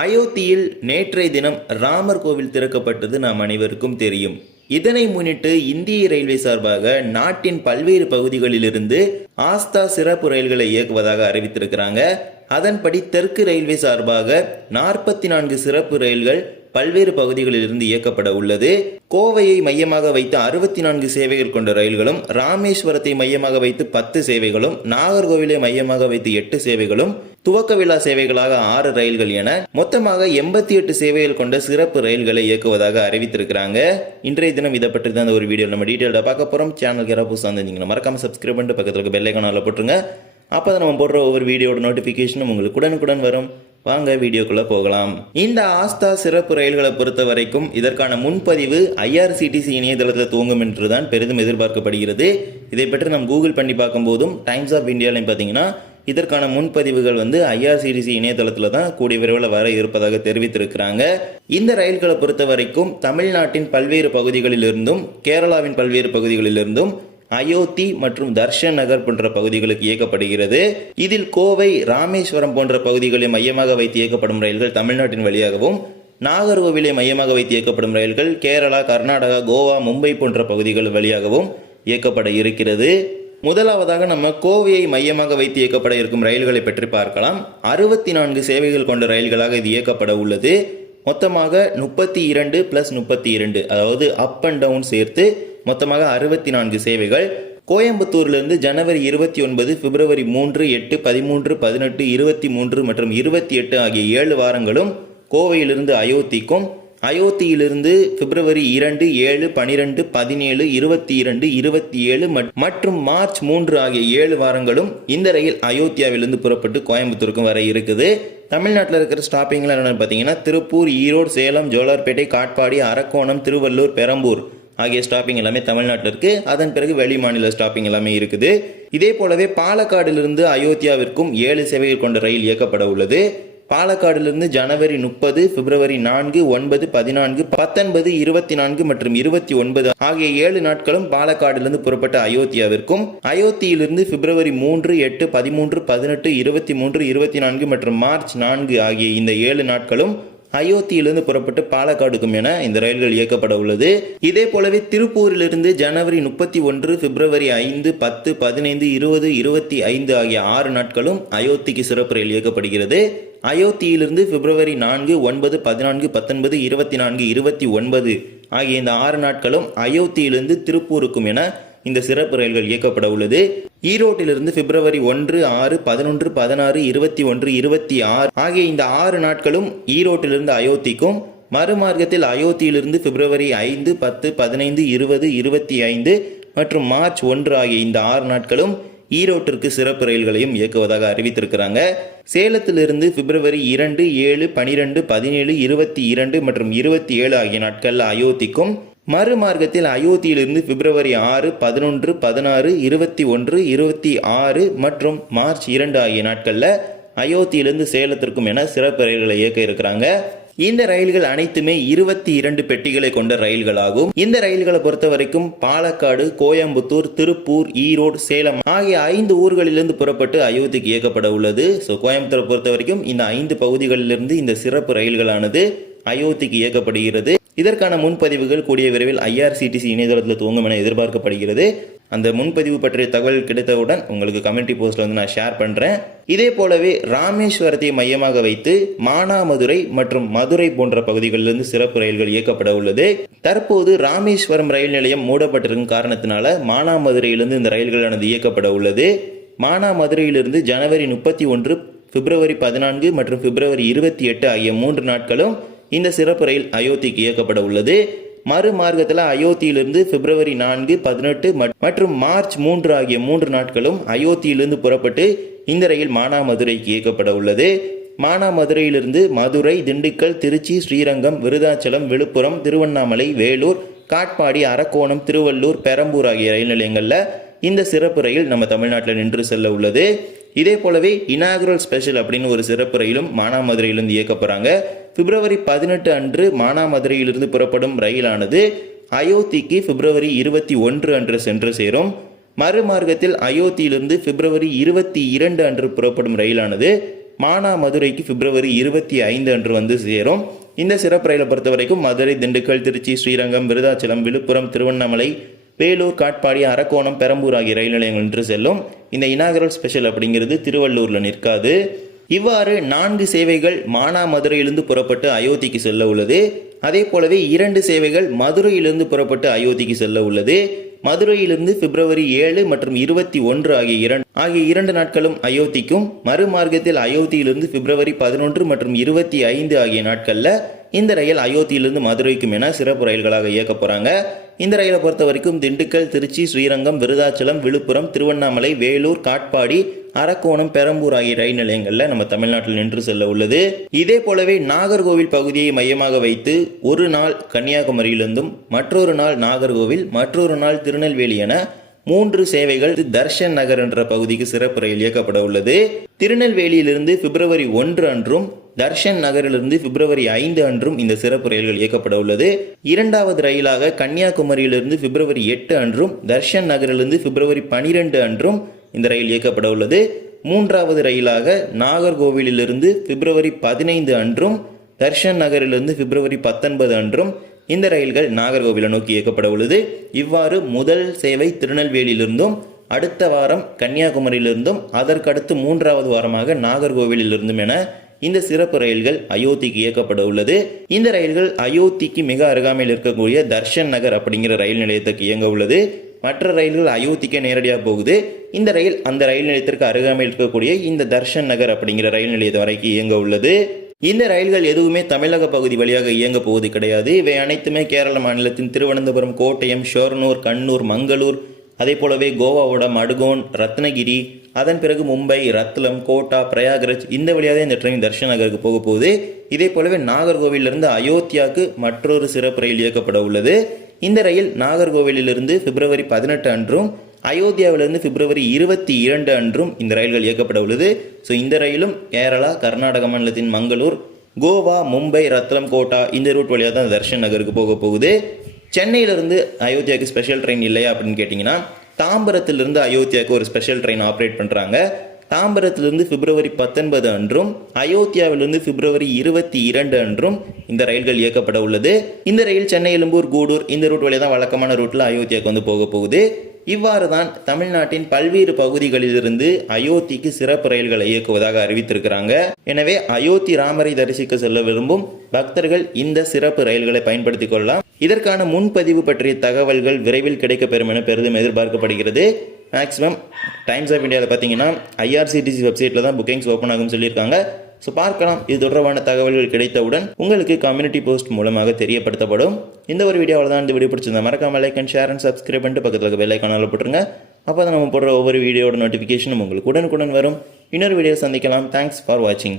அயோத்தியில் நேற்றைய தினம் ராமர் கோவில் திறக்கப்பட்டது நாம் அனைவருக்கும் தெரியும். இதனை முன்னிட்டு இந்திய ரயில்வே சார்பாக நாட்டின் பல்வேறு பகுதிகளிலிருந்து ஆஸ்தா சிறப்பு ரயில்களை இயக்குவதாக அறிவித்திருக்கிறாங்க. அதன்படி தெற்கு ரயில்வே சார்பாக நாற்பத்தி நான்கு சிறப்பு ரயில்கள் பல்வேறு பகுதிகளிலிருந்து இயக்கப்பட உள்ளது. கோவையை மையமாக வைத்து அறுபத்தி நான்கு சேவைகள் கொண்ட ரயில்களும் ராமேஸ்வரத்தை மையமாக வைத்து பத்து சேவைகளும் நாகர்கோவிலை மையமாக வைத்து எட்டு சேவைகளும் துவக்க விழா சேவைகளாக ஆறு ரயில்கள் என மொத்தமாக எண்பத்தி எட்டு சேவைகள் கொண்ட சிறப்பு ரயில்களை இயக்குவதாக அறிவித்திருக்கிறாங்க. இன்றைய தினம் இதை பற்றி தான் அந்த ஒரு வீடியோ நம்ம டீட்டெயிலாக பார்க்க போகிறோம் சேனல் யாராவது புதுசாக இருந்தீங்கன்னா மறக்காம சப்ஸ்கிரைப் பண்ணிட்டு பக்கத்தில் இருக்க பெல்லைக்கானால் போட்டுருங்க. அப்போ தான் நம்ம போடுற ஒவ்வொரு வீடியோட நோட்டிஃபிகேஷனும் உங்களுக்கு உடனுக்குடன் வரும். வாங்க வீடியோக்குள்ளே போகலாம். இந்த ஆஸ்தா சிறப்பு ரயில்களை பொறுத்த வரைக்கும் இதற்கான முன்பதிவு ஐஆர்சிடிசி இணையதளத்தில் துவங்கும் என்று தான் பெரிதும் எதிர்பார்க்கப்படுகிறது. இதை பற்றி நாம் கூகுள் பண்ணி பார்க்கும்போதும் டைம்ஸ் ஆஃப் இந்தியாலையும் பார்த்தீங்கன்னா இதற்கான முன்பதிவுகள் வந்து ஐஆர்சிடிசி இணையதளத்தில் தான் கூடிய விரைவில் வர இருப்பதாக தெரிவித்திருக்கிறாங்க. இந்த ரயில்களை பொறுத்த வரைக்கும் தமிழ்நாட்டின் பல்வேறு பகுதிகளிலிருந்தும் கேரளாவின் பல்வேறு பகுதிகளிலிருந்தும் அயோத்தி மற்றும் தர்ஷன் நகர் போன்ற பகுதிகளுக்கு இயக்கப்படுகிறது. இதில் கோவை ராமேஸ்வரம் போன்ற பகுதிகளை மையமாக வைத்து இயக்கப்படும் ரயில்கள் தமிழ்நாட்டின் வழியாகவும் நாகர்கோவிலை மையமாக வைத்து இயக்கப்படும் ரயில்கள் கேரளா கர்நாடகா கோவா மும்பை போன்ற பகுதிகள் வழியாகவும் இயக்கப்பட இருக்கிறது. முதலாவதாக நம்ம கோவையை மையமாக வைத்து இயக்கப்பட இருக்கும் ரயில்களை பற்றி பார்க்கலாம். அறுபத்தி நான்கு சேவைகள் கொண்ட ரயில்களாக இது இயக்கப்பட உள்ளது. மொத்தமாக முப்பத்தி இரண்டு பிளஸ் முப்பத்தி இரண்டு அதாவது அப் அண்ட் டவுன் சேர்த்து மொத்தமாக அறுபத்தி நான்கு சேவைகள். கோயம்புத்தூர்லேருந்து ஜனவரி இருபத்தி ஒன்பது பிப்ரவரி மூன்று எட்டு பதிமூன்று பதினெட்டு இருபத்தி மூன்று மற்றும் இருபத்தி எட்டு ஆகிய ஏழு வாரங்களும் கோவையிலிருந்து அயோத்திக்கும் அயோத்தியிலிருந்து பிப்ரவரி இரண்டு ஏழு பனிரெண்டு பதினேழு இருபத்தி இரண்டு இருபத்தி ஏழு மற்றும் மார்ச் மூன்று ஆகிய ஏழு வாரங்களும் இந்த ரயில் அயோத்தியாவிலிருந்து புறப்பட்டு கோயம்புத்தூருக்கும் வர இருக்குது. தமிழ்நாட்டில் இருக்கிற ஸ்டாப்பிங்லாம் என்னென்னு பார்த்தீங்கன்னா திருப்பூர் ஈரோடு சேலம் ஜோலார்பேட்டை காட்பாடி அரக்கோணம் திருவள்ளூர் பெரம்பூர் ஆகிய ஸ்டாப்பிங் எல்லாமே தமிழ்நாட்டில் இருக்குது அதன் பிறகு வெளி மாநில ஸ்டாப்பிங் எல்லாமே இருக்குது. இதே போலவே பாலக்காடிலிருந்து அயோத்தியாவிற்கும் ஏழு சேவைகள் கொண்ட ரயில் இயக்கப்பட உள்ளது. பாலக்காடிலிருந்து ஜனவரி முப்பது பிப்ரவரி நான்கு ஒன்பது பதினான்கு பத்தொன்பது இருபத்தி நான்கு மற்றும் இருபத்தி ஒன்பது ஆகிய ஏழு நாட்களும் பாலக்காடிலிருந்து புறப்பட்ட அயோத்தியாவிற்கும் அயோத்தியிலிருந்து பிப்ரவரி மூன்று எட்டு பதிமூன்று பதினெட்டு இருபத்தி மூன்று இருபத்தி நான்கு மற்றும் மார்ச் நான்கு ஆகிய இந்த ஏழு நாட்களும் அயோத்தியிலிருந்து புறப்பட்டு பாலக்காடுக்கும் என இந்த ரயில்கள் இயக்கப்பட உள்ளது. இதே போலவே திருப்பூரிலிருந்து ஜனவரி முப்பத்தி ஒன்று பிப்ரவரி ஐந்து பத்து பதினைந்து இருபது இருபத்தி ஐந்து ஆகிய ஆறு நாட்களும் அயோத்திக்கு சிறப்பு ரயில் இயக்கப்படுகிறது. அயோத்தியிலிருந்து பிப்ரவரி நான்கு ஒன்பது பதினான்கு பத்தொன்பது இருபத்தி நான்கு இருபத்தி ஒன்பது ஆகிய இந்த ஆறு நாட்களும் அயோத்தியிலிருந்து திருப்பூருக்கும் என இந்த சிறப்பு ரயில்கள் இயக்கப்பட உள்ளது. ஈரோட்டிலிருந்து பிப்ரவரி ஒன்று ஆறு பதினொன்று பதினாறு இருபத்தி ஒன்று இருபத்தி ஆறு ஆகிய இந்த ஆறு நாட்களும் ஈரோட்டிலிருந்து அயோத்திக்கும் மறுமார்க்கத்தில் அயோத்தியிலிருந்து பிப்ரவரி ஐந்து பத்து பதினைந்து இருபது இருபத்தி ஐந்து மற்றும் மார்ச் ஒன்று ஆகிய இந்த ஆறு நாட்களும் ஈரோட்டிற்கு சிறப்பு ரயில்களையும் இயக்குவதாக அறிவித்திருக்கிறாங்க. சேலத்திலிருந்து பிப்ரவரி இரண்டு ஏழு பனிரெண்டு பதினேழு இருபத்தி இரண்டு மற்றும் இருபத்தி ஏழு ஆகிய நாட்களில் அயோத்திக்கும். மறுமார்க்கத்தில் அயோத்தியிலிருந்து பிப்ரவரி ஆறு பதினொன்று பதினாறு இருபத்தி ஒன்று இருபத்தி ஆறு மற்றும் மார்ச் இரண்டு ஆகிய நாட்களில் அயோத்தியிலிருந்து சேலத்திற்கும் என சிறப்பு ரயில்களை இயக்க இருக்கிறாங்க. இந்த ரயில்கள் அனைத்துமே இருபத்தி இரண்டு பெட்டிகளை கொண்ட ரயில்களாகும். இந்த ரயில்களை பொறுத்த வரைக்கும் பாலக்காடு கோயம்புத்தூர் திருப்பூர் ஈரோடு சேலம் ஆகிய ஐந்து ஊர்களிலிருந்து புறப்பட்டு அயோத்திக்கு இயக்கப்பட உள்ளது. ஸோ கோயம்புத்தூரை பொறுத்த வரைக்கும் இந்த ஐந்து பகுதிகளிலிருந்து இந்த சிறப்பு ரயில்களானது அயோத்திக்கு இயக்கப்படுகிறது. இதற்கான முன்பதிவுகள் கூடிய விரைவில் ஐஆர்சிடிசி இணையதளத்தில் துவங்கும் என எதிர்பார்க்கப்படுகிறது. அந்த முன்பதிவு பற்றிய தகவல் கிடைத்தவுடன் உங்களுக்கு கமெண்ட்ரி போஸ்ட்ல வந்து நான் ஷேர் பண்றேன். இதே போலவே ராமேஸ்வரத்தை மையமாக வைத்து மானாமதுரை மற்றும் மதுரை போன்ற பகுதிகளிலிருந்து சிறப்பு ரயில்கள் இயக்கப்பட உள்ளது. தற்போது ராமேஸ்வரம் ரயில் நிலையம் மூடப்பட்டிருக்கும் காரணத்தினால மானாமதுரையிலிருந்து இந்த ரயில்களானது இயக்கப்பட உள்ளது. மானாமதுரையிலிருந்து ஜனவரி முப்பத்தி ஒன்று பிப்ரவரி பதினான்கு மற்றும் பிப்ரவரி இருபத்தி எட்டு ஆகிய மூன்று நாட்களும் இந்த சிறப்பு ரயில் அயோத்திக்கு இயக்கப்பட உள்ளது. மறுமார்க்கத்தில் அயோத்தியிலிருந்து பிப்ரவரி நான்கு பதினெட்டு மற்றும் மார்ச் மூன்று ஆகிய மூன்று நாட்களும் அயோத்தியிலிருந்து புறப்பட்டு இந்த ரயில் மானாமதுரைக்கு இயக்கப்பட உள்ளது. மானாமதுரையிலிருந்து மதுரை திண்டுக்கல் திருச்சி ஸ்ரீரங்கம் விருதாச்சலம் விழுப்புரம் திருவண்ணாமலை வேலூர் காட்பாடி அரக்கோணம் திருவள்ளூர் பெரம்பூர் ஆகிய ரயில் நிலையங்களில் இந்த சிறப்பு ரயில் நம்ம தமிழ்நாட்டில் நின்று செல்ல உள்ளது. இதே போலவே இனாகுரல் ஸ்பெஷல் அப்படின்னு ஒரு சிறப்பு ரயிலும் மானாமதுரையிலிருந்து இயக்க போகிறாங்க பிப்ரவரி பதினெட்டு அன்று மானாமதுரையிலிருந்து புறப்படும் ரயிலானது அயோத்திக்கு பிப்ரவரி இருபத்தி ஒன்று அன்று சென்று சேரும். மறுமார்க்கத்தில் அயோத்தியிலிருந்து பிப்ரவரி இருபத்தி இரண்டு அன்று புறப்படும் ரயிலானது மானா மதுரைக்கு பிப்ரவரி இருபத்தி ஐந்து அன்று வந்து சேரும். இந்த சிறப்பு ரயிலை பொறுத்த வரைக்கும் மதுரை திண்டுக்கல் திருச்சி ஸ்ரீரங்கம் விருதாச்சலம் விழுப்புரம் திருவண்ணாமலை வேலூர் காட்பாடி அரக்கோணம் பெரம்பூர் ஆகிய ரயில் நிலையங்கள் நின்று செல்லும். இந்த இனாகரல் ஸ்பெஷல் அப்படிங்கிறது திருவள்ளூரில் நிற்காது. இவ்வாறு நான்கு சேவைகள் மானாமதுரையிலிருந்து புறப்பட்டு அயோத்திக்கு செல்ல உள்ளது. அதே போலவே இரண்டு சேவைகள் மதுரையிலிருந்து புறப்பட்டு அயோத்திக்கு செல்ல உள்ளது. மதுரையிலிருந்து பிப்ரவரி ஏழு மற்றும் இருபத்தி ஒன்று ஆகிய இரண்டு ஆகிய இரண்டு நாட்களும் அயோத்திக்கும் மறுமார்க்கத்தில் அயோத்தியிலிருந்து பிப்ரவரி பதினொன்று மற்றும் இருபத்தி ஐந்து ஆகிய நாட்களில் இந்த ரயில் அயோத்தியிலிருந்து மதுரைக்கும் என சிறப்பு ரயில்களாக இயக்க போகிறாங்க இந்த ரயிலை பொறுத்த வரைக்கும் திண்டுக்கல் திருச்சி ஸ்ரீரங்கம் விருதாச்சலம் விழுப்புரம் திருவண்ணாமலை வேலூர் காட்பாடி அரக்கோணம் பெரம்பூர் ஆகிய ரயில் நிலையங்களில் நம்ம தமிழ்நாட்டில் நின்று செல்ல உள்ளது. இதே போலவே நாகர்கோவில் பகுதியை மையமாக வைத்து ஒரு நாள் கன்னியாகுமரியிலிருந்தும் மற்றொரு நாள் நாகர்கோவில் மற்றொரு நாள் திருநெல்வேலி என மூன்று சேவைகள் தர்ஷன் நகர் என்ற பகுதிக்கு சிறப்பு ரயில் இயக்கப்பட உள்ளது. திருநெல்வேலியிலிருந்து பிப்ரவரி ஒன்று அன்றும் தர்ஷன் நகரிலிருந்து பிப்ரவரி ஐந்து அன்றும் இந்த சிறப்பு ரயில்கள் இயக்கப்பட உள்ளது. இரண்டாவது ரயிலாக கன்னியாகுமரியிலிருந்து பிப்ரவரி எட்டு அன்றும் தர்ஷன் நகரிலிருந்து பிப்ரவரி பனிரெண்டு அன்றும் இந்த ரயில் இயக்கப்பட உள்ளது. மூன்றாவது ரயிலாக நாகர்கோவிலிலிருந்து பிப்ரவரி பதினைந்து அன்றும் தர்ஷன் நகரிலிருந்து பிப்ரவரி பத்தொன்பது அன்றும் இந்த ரயில்கள் நாகர்கோவிலை நோக்கி இயக்கப்பட உள்ளது. இவ்வாறு முதல் சேவை திருநெல்வேலியிலிருந்தும் அடுத்த வாரம் கன்னியாகுமரியிலிருந்தும் அதற்கடுத்து மூன்றாவது வாரமாக நாகர்கோவிலிலிருந்தும் என இந்த சிறப்பு ரயில்கள் அயோத்திக்கு இயக்கப்பட உள்ளது. இந்த ரயில்கள் அயோத்திக்கு மிக அருகாமையில் இருக்கக்கூடிய தர்ஷன் நகர் அப்படிங்கிற ரயில் நிலையத்துக்கு இயங்க உள்ளது. மற்ற ரயில்கள் அயோத்திக்கே நேரடியாக போகுது. இந்த ரயில் அந்த ரயில் நிலையத்திற்கு அருகாமையில் இருக்கக்கூடிய இந்த தர்ஷன் நகர் அப்படிங்கிற ரயில் நிலையத்து வரைக்கும் இயங்க உள்ளது. இந்த ரயில்கள் எதுவுமே தமிழக பகுதி வழியாக இயங்க போவது கிடையாது. இவை அனைத்துமே கேரள மாநிலத்தின் திருவனந்தபுரம் கோட்டயம் ஷோர்னூர் கண்ணூர் மங்களூர் அதே போலவே கோவாவோட மடுகோன் ரத்னகிரி அதன் பிறகு மும்பை ரத்லம் கோட்டா பிரயாகராஜ் இந்த வழியாக இந்த ட்ரெயின் தர்ஷன் நகருக்கு போக போகுது. இதே போலவே நாகர்கோவிலிருந்து அயோத்தியாவுக்கு மற்றொரு சிறப்பு ரயில் இயக்கப்பட உள்ளது. இந்த ரயில் நாகர்கோவிலிருந்து பிப்ரவரி பதினெட்டு அன்றும் அயோத்தியாவிலிருந்து பிப்ரவரி இருபத்தி இரண்டு அன்றும் இந்த ரயில்கள் இயக்கப்பட உள்ளது. ஸோ இந்த ரயிலும் கேரளா கர்நாடக மாநிலத்தின் மங்களூர் கோவா மும்பை ரத்லம் கோட்டா இந்த ரூட் வழியாக தான் தர்ஷன் நகருக்கு போக போகுது. சென்னையிலிருந்து அயோத்தியாவுக்கு ஸ்பெஷல் ட்ரெயின் இல்லையா அப்படின்னு கேட்டிங்கன்னா தாம்பரத்திலிருந்து அயோத்தியாவுக்கு ஒரு ஸ்பெஷல் ட்ரெயின் ஆப்ரேட் பண்ணுறாங்க தாம்பரத்திலிருந்து பிப்ரவரி பத்தொன்பது அன்றும் அயோத்தியாவிலிருந்து பிப்ரவரி இருபத்தி இரண்டு அன்றும் இந்த ரயில்கள் இயக்கப்பட உள்ளது. இந்த ரயில் சென்னை எழும்பூர் கூடூர் இந்த ரூட் வழியாக தான் வழக்கமான ரூட்டில் அயோத்தியாவுக்கு வந்து போக போகுது. இவ்வாறு தான் தமிழ்நாட்டின் பல்வேறு பகுதிகளிலிருந்து அயோத்திக்கு சிறப்பு ரயில்களை இயக்குவதாக அறிவித்திருக்கிறாங்க. எனவே அயோத்தி ராமரை தரிசிக்க செல்ல விரும்பும் பக்தர்கள் இந்த சிறப்பு ரயில்களை பயன்படுத்திக் கொள்ளலாம். இதற்கான முன்பதிவு பற்றிய தகவல்கள் விரைவில் கிடைக்கப்பெறும் என பெரிதும் எதிர்பார்க்கப்படுகிறது. மேக்ஸிமம் டைம்ஸ் ஆஃப் இந்தியாவில் பார்த்தீங்கன்னா ஐஆர்சிடிசி வெப்சைட்டில் தான் புக்கிங்ஸ் ஓப்பன் ஆகும் சொல்லியிருக்காங்க. ஸோ பார்க்கலாம். இது தொடர்பான தகவல்கள் கிடைத்தவுடன் உங்களுக்கு கம்யூனிட்டி போஸ்ட் மூலமாக தெரியப்படுத்தப்படும். இந்த ஒரு வீடியோவில் தான் இந்த வீடியோ பிடிச்சிருந்தா மறக்காம like and share and subscribe பண்ணிட்டு பக்கத்தில் பெல் போட்டுருங்க. அப்போ தான் நம்ம போடுற ஒவ்வொரு வீடியோட நோட்டிஃபிகேஷனும் உங்களுக்கு உடனுக்குடன் வரும். இன்னொரு வீடியோ சந்திக்கலாம். தேங்க்ஸ் ஃபார் வாட்சிங்